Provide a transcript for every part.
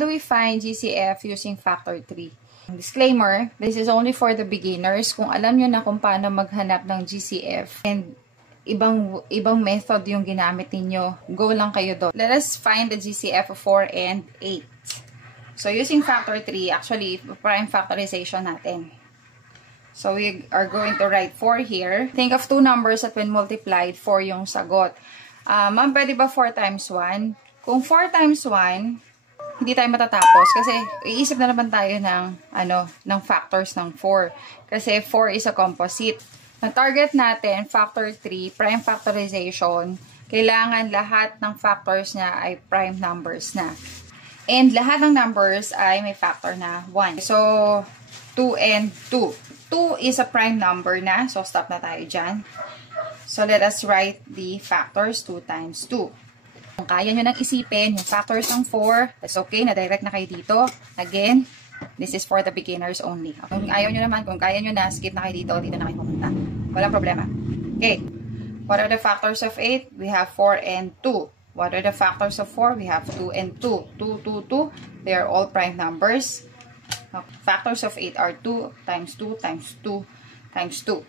do we find GCF using factor 3? Disclaimer, this is only for the beginners. Kung alam nyo na kung paano maghanap ng GCF and ibang method yung ginamit ninyo, go lang kayo doon. Let us find the GCF of 4 and 8. So, using factor 3, actually, prime factorization natin. So, we are going to write 4 here. Think of two numbers that when multiplied, 4 yung sagot. Ma'am, pwede ba 4 times 1? Kung 4 times 1, hindi tayo matatapos kasi iisip na naman tayo ng factors ng 4. Kasi 4 is a composite. Ang target natin, factor 3, prime factorization, kailangan lahat ng factors niya ay prime numbers na. And lahat ng numbers ay may factor na 1. So, 2 and 2. 2 is a prime number na. So, stop na tayo dyan. So, let us write the factors 2 times 2. Kung kaya nyo nang isipin yung factors ng 4, that's okay, na-direct na kayo dito. Again, this is for the beginners only. Kung ayaw nyo naman, kung kaya nyo na, skip na kayo dito na kayo pumunta. Walang problema. Okay. What are the factors of 8? We have 4 and 2. What are the factors of 4? We have 2 and 2. 2, 2, 2. They are all prime numbers. Factors of 8 are 2 times 2 times 2 times 2.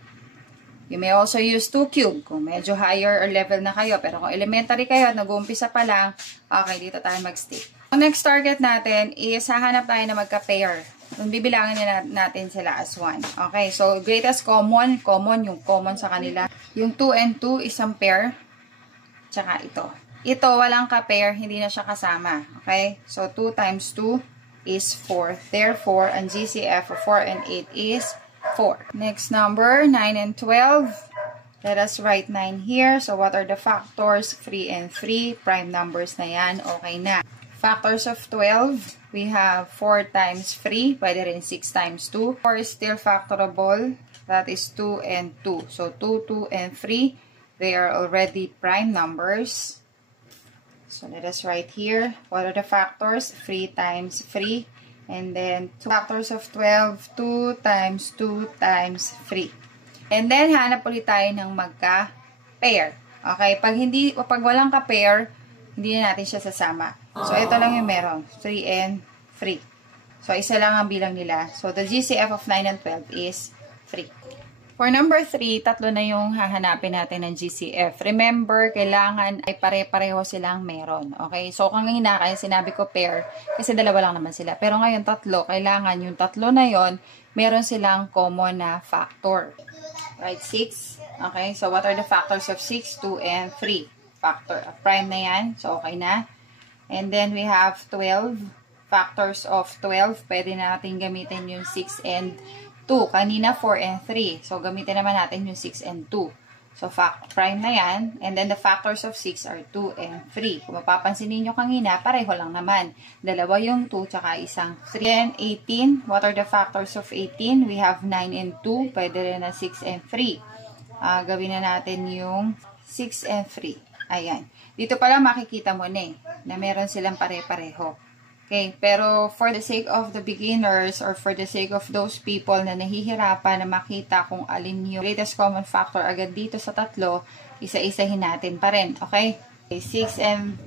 You may also use 2 cube kung medyo higher or level na kayo. Pero kung elementary kayo at nag-uumpisa pa lang, okay, dito tayo mag-stick. Ang next target natin is hahanap tayo na magka-pair. Kung bibilangin natin sila as 1. Okay, so greatest common, yung common sa kanila. Yung 2 and 2, isang pair. Tsaka ito. Ito, walang ka-pair, hindi na siya kasama. Okay, so 2 times 2 is 4. Therefore, ang GCF of 4 and 8 is 4. Next number, 9 and 12. Let us write 9 here. So, what are the factors? 3 and 3. Prime numbers na yan. Okay na. Factors of 12. We have 4 times 3. Pwede rin 6 times 2. 4 is still factorable. That is 2 and 2. So, 2, 2, and 3. They are already prime numbers. So, let us write here. What are the factors? 3 times 3. And then, 2 factors of 12, 2 times 2 times 3. And then, hanap ulit tayo ng magka-pair. Okay? Pag walang ka-pair, hindi na natin siya sasama. So, ito lang yung meron. 3 and 3. So, isa lang ang bilang nila. So, the GCF of 9 and 12 is 3. For number 3, tatlo na yung hahanapin natin ng GCF. Remember, kailangan ay pare-pareho silang meron. Okay? So, kanina kaya sinabi ko pair, kasi dalawa lang naman sila. Pero ngayon, tatlo. Kailangan yung tatlo na yon meron silang common na factor. Right? 6. Okay? So, what are the factors of 6, 2, and 3? Factor. Prime na yan. So, okay na. And then, we have 12. Factors of 12. Pwede natin gamitin yung 6 and 2. Kanina 4 and 3. So, gamitin naman natin yung 6 and 2. So, prime na yan. And then, the factors of 6 are 2 and 3. Kung mapapansin ninyo kanina, pareho lang naman. Dalawa yung 2, tsaka isang 3. Then, 18. What are the factors of 18? We have 9 and 2. Pwede rin na 6 and 3. Gawin na natin yung 6 and 3. Ayan. Dito pala makikita mo na na meron silang pare-pareho. Okay, pero for the sake of the beginners or for the sake of those people na nahihirapan na makita kung alin yung greatest common factor agad dito sa tatlo, isa-isahin natin pa rin. Okay? 6 and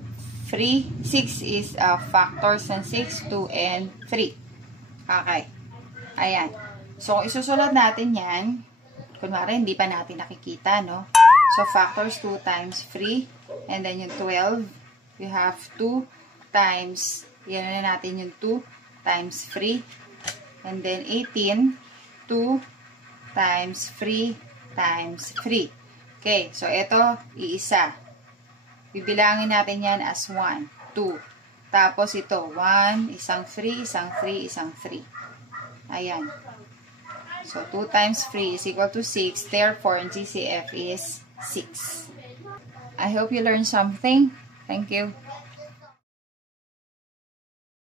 3. 6 is factors ng 6, 2, and 3. Okay. Ayan. So, kung isusulat natin yan, kunwari, hindi pa natin nakikita, no? So, factors 2 times 3. And then yung 12, we have 2 times yan na natin yung 2 times 3. And then 18, 2 times 3 times 3. Okay, so ito, iisa. Bibilangin natin yan as 1, 2. Tapos ito, 1, isang 3, isang 3, isang 3. Ayan. So, 2 times 3 is equal to 6. Therefore, GCF is 6. I hope you learned something. Thank you.